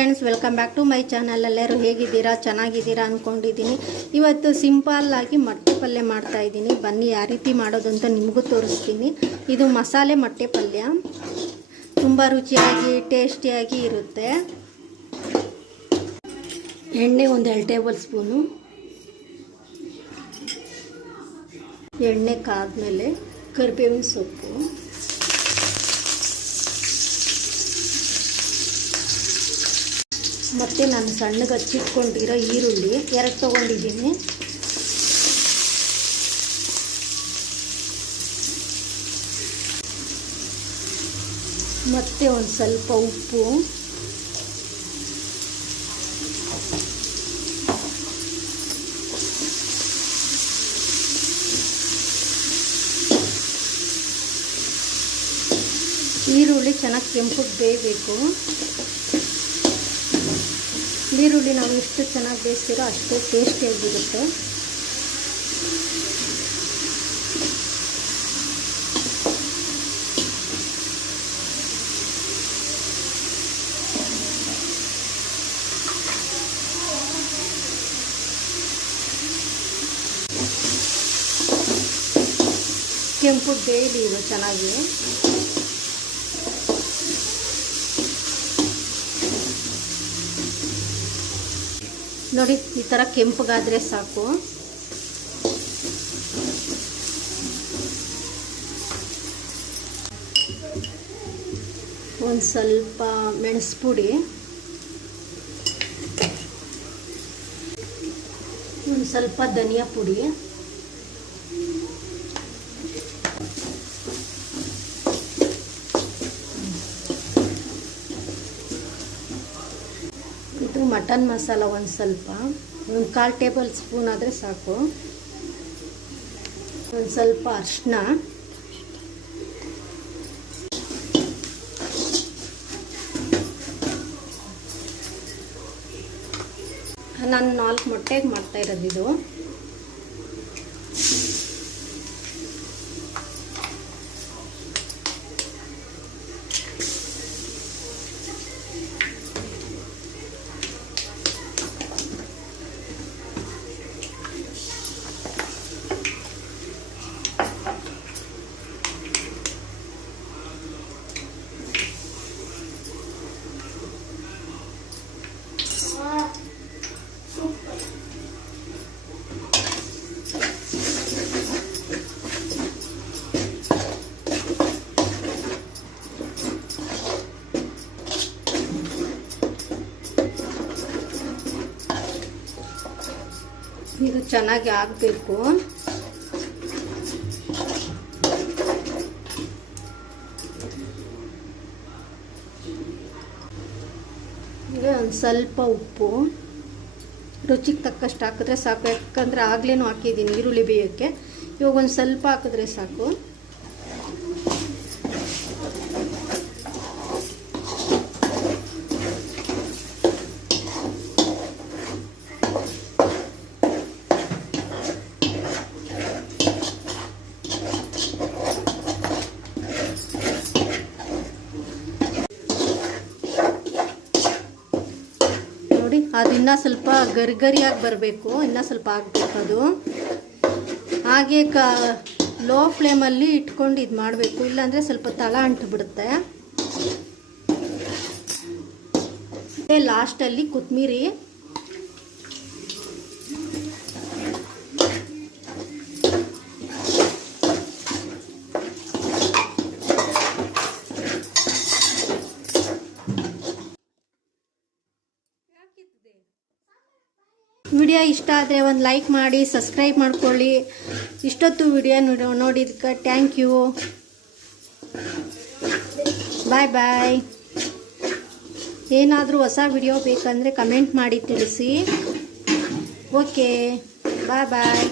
Guys welcome back to my channel ಎಲ್ಲರೂ ಹೇಗಿದ್ದೀರಾ? ಚೆನ್ನಾಗಿದ್ದೀರಾ ಅಂದ್ಕೊಂಡಿದ್ದೀನಿ ಇವತ್ತು ಸಿಂಪಲ್ ಆಗಿ ಮೊಟ್ಟೆ ಪಲ್ಯ ಮಾಡ್ತಾ ಇದ್ದೀನಿ. ಬನ್ನಿ ಯಾವ ರೀತಿ ಮಾಡೋದು ಅಂತ ನಿಮಗೂ ತೋರಿಸ್ತೀನಿ. ಇದು ಮಸಾಲೆ ಮೊಟ್ಟೆ ಪಲ್ಯ. ತುಂಬ ರುಚಿಯಾಗಿ, ಟೇಸ್ಟಿಯಾಗಿ ಇರುತ್ತೆ. ಎಣ್ಣೆ ಒಂದು ಎರಡು ಟೇಬಲ್ ಸ್ಪೂನು. ಎಣ್ಣೆ ಕಾದ್ಮೇಲೆ ಕರಿಬೇವಿನ ಸೊಪ್ಪು. ಮತ್ತು ನಾನು ಸಣ್ಣಗೆ ಹಚ್ಚಿಟ್ಕೊಂಡಿರೋ ಈರುಳ್ಳಿ ಎರಡು ತೊಗೊಂಡಿದ್ದೀನಿ. ಮತ್ತು ಒಂದು ಸ್ವಲ್ಪ ಉಪ್ಪು. ಈರುಳ್ಳಿ ಚೆನ್ನಾಗಿ ಕೆಂಪಗೆ ಬೇಯಬೇಕು ಈರುಳ್ಳಿ ನಾವು ಎಷ್ಟು ಚೆನ್ನಾಗಿ ಬೇಯಿಸ್ತೀರೋ ಅಷ್ಟು ಟೇಸ್ಟಿಯಾಗಿರುತ್ತೆ ಕೆಂಪು ಬೇಯಲಿ ಇದು ಚೆನ್ನಾಗಿ. ನೋಡಿ ಈ ಥರ ಕೆಂಪಗಾದರೆ ಸಾಕು. ಒಂದು ಸ್ವಲ್ಪ ಮೆಣಸು ಪುಡಿ ಒಂದು ಸ್ವಲ್ಪ ಧನಿಯಾ ಪುಡಿ. ಮಟನ್ ಮಸಾಲ ಒಂದು ಸ್ವಲ್ಪ. ಒಂದು ಕಾಲು ಟೇಬಲ್ ಸ್ಪೂನ್ ಆದರೆ ಸಾಕು. ಒಂದು ಸ್ವಲ್ಪ ಅರಿಶಿನ. ನಾನು ನಾಲ್ಕು ಮೊಟ್ಟೆಗೆ ಮಾಡ್ತಾ ಇರೋದು ಇದು. ಇದು ಚೆನ್ನಾಗಿ ಆಗಬೇಕು. ಒಂದು ಸ್ವಲ್ಪ ಉಪ್ಪು. ರುಚಿಗೆ ತಕ್ಕಷ್ಟು ಹಾಕಿದ್ರೆ ಸಾಕು. ಯಾಕಂದರೆ ಆಗ್ಲೇನು ಹಾಕಿದ್ದೀನಿ ಈರುಳ್ಳಿ ಬೇಯೋಕ್ಕೆ. ಇವಾಗ ಒಂದು ಸ್ವಲ್ಪ ಹಾಕಿದ್ರೆ ಸಾಕು ನೋಡಿ ಅದು ಸ್ವಲ್ಪ ಗರಿಗರಿಯಾಗಿ ಬರಬೇಕು, ಇನ್ನೂ ಸ್ವಲ್ಪ ಆಗಬೇಕು ಅದು. ಹಾಗೆ ಕ ಲೋ ಫ್ಲೇಮಲ್ಲಿ ಇಟ್ಕೊಂಡು ಇದು ಮಾಡಬೇಕು, ಇಲ್ಲಾಂದರೆ ಸ್ವಲ್ಪ ತಳ ಅಂಟು ಬಿಡುತ್ತೆ ಲಾಸ್ಟಲ್ಲಿ ಕೊತ್ತಂಬರಿ ವಿಡಿಯೋ ಇಷ್ಟ ಆದರೆ ಒಂದು ಲೈಕ್ ಮಾಡಿ, ಸಬ್ಸ್ಕ್ರೈಬ್ ಮಾಡ್ಕೊಳ್ಳಿ. ಇಷ್ಟೊತ್ತು ವಿಡಿಯೋ ನೋಡಿದಕ್ಕೆ ಥ್ಯಾಂಕ್ ಯು ಬಾಯ್ ಬಾಯ್ ಏನಾದರೂ ಹೊಸ ವಿಡಿಯೋ ಬೇಕಂದರೆ ಕಮೆಂಟ್ ಮಾಡಿ ತಿಳಿಸಿ. ಓಕೆ ಬಾಯ್ ಬಾಯ್